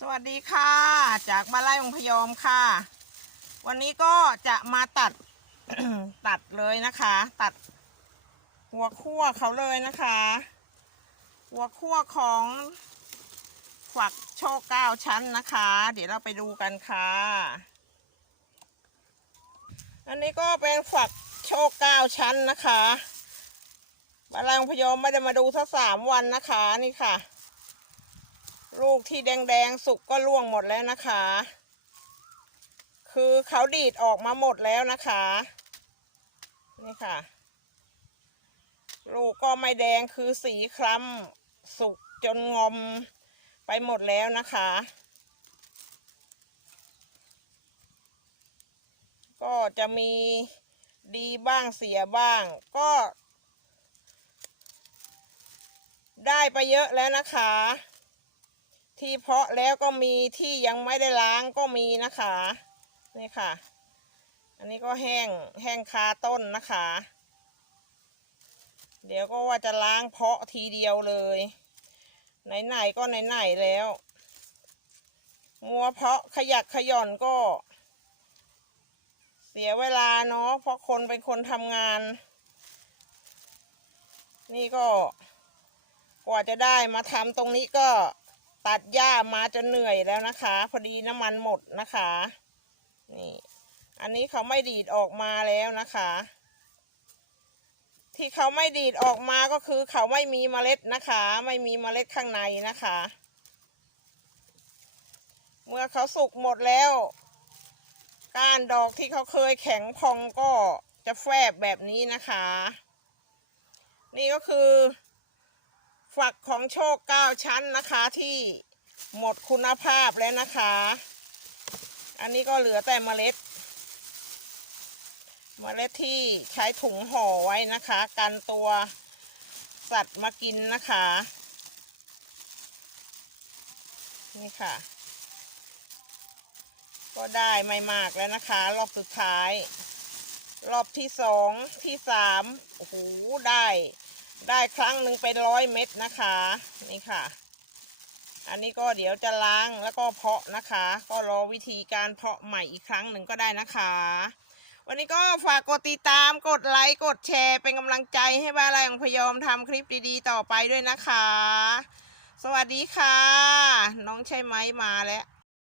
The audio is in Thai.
สวัสดีค่ะ จากมาไล่องพยอมค่ะ วันนี้ก็จะมาตัดตัดเลยนะคะ ตัดหัวคั่วเขาเลยนะคะ หัวคั่วของฝักโชคเก้าชั้นนะคะ เดี๋ยวเราไปดูกันค่ะ อันนี้ก็เป็นฝักโชคเก้าชั้นนะคะมาไล่องพยอมไม่ได้มาดูสักสามวันนะคะนี่ค่ะ ลูกที่แดงๆสุกก็ร่วงหมดแล้วนะคะ คือเขาดีดออกมาหมดแล้วนะคะ นี่ค่ะ ลูกก็ไม่แดงคือสีคล้ำสุกจนงอมไปหมดแล้วนะคะ ก็จะมีดีบ้างเสียบ้าง ก็ ได้ไปเยอะแล้วนะคะ ที่เพาะแล้วก็มีที่ยังไม่ได้ล้างก็มีนะคะนี่ค่ะ อันนี้ก็แห้งแห้งคาต้นนะคะ เดี๋ยวก็ว่าจะล้างเพาะทีเดียวเลย ไหนๆก็ไหนๆแล้ว มัวเพาะขยักขย่อนก็ เสียเวลาเนาะเพราะคนเป็นคนทำงาน นี่ก็กว่าจะได้มาทำตรงนี้ก็ ตัดหญ้ามาจนเหนื่อยแล้วนะคะ พอดีน้ำมันหมดนะคะนี่อันนี้เขาไม่ดีดออกมาแล้วนะคะ ที่เขาไม่ดีดออกมาก็คือเขาไม่มีเมล็ดนะคะ ไม่มีเมล็ดข้างในนะคะ เมื่อเขาสุกหมดแล้ว ก้านดอกที่เขาเคยแข็งพองก็จะแฟบแบบนี้นะคะ นี่ก็คือ ฝักของโชคเก้าชั้นนะคะที่หมดคุณภาพแล้วนะคะ อันนี้ก็เหลือแต่เมล็ด เมล็ดที่ใช้ถุงห่อไว้นะคะ กันตัวสัตว์มากินนะคะ นี่ค่ะ ก็ได้ไม่มากแล้วนะคะ รอบสุดท้าย รอบที่สองที่สามโอ้โหได้ ได้ครั้งหนึ่งเป็นร้อยเม็ดนะคะ นี่ค่ะ อันนี้ก็เดี๋ยวจะล้างแล้วก็เพาะนะคะ ก็รอวิธีการเพาะใหม่อีกครั้งหนึ่งก็ได้นะคะ วันนี้ก็ฝากกดติดตามกดไลค์กดแชร์เป็นกำลังใจให้บ้านไรของพยอมทำคลิปดีๆ ต่อไปด้วยนะคะ สวัสดีค่ะ น้องใช่ไหมมาแล้ว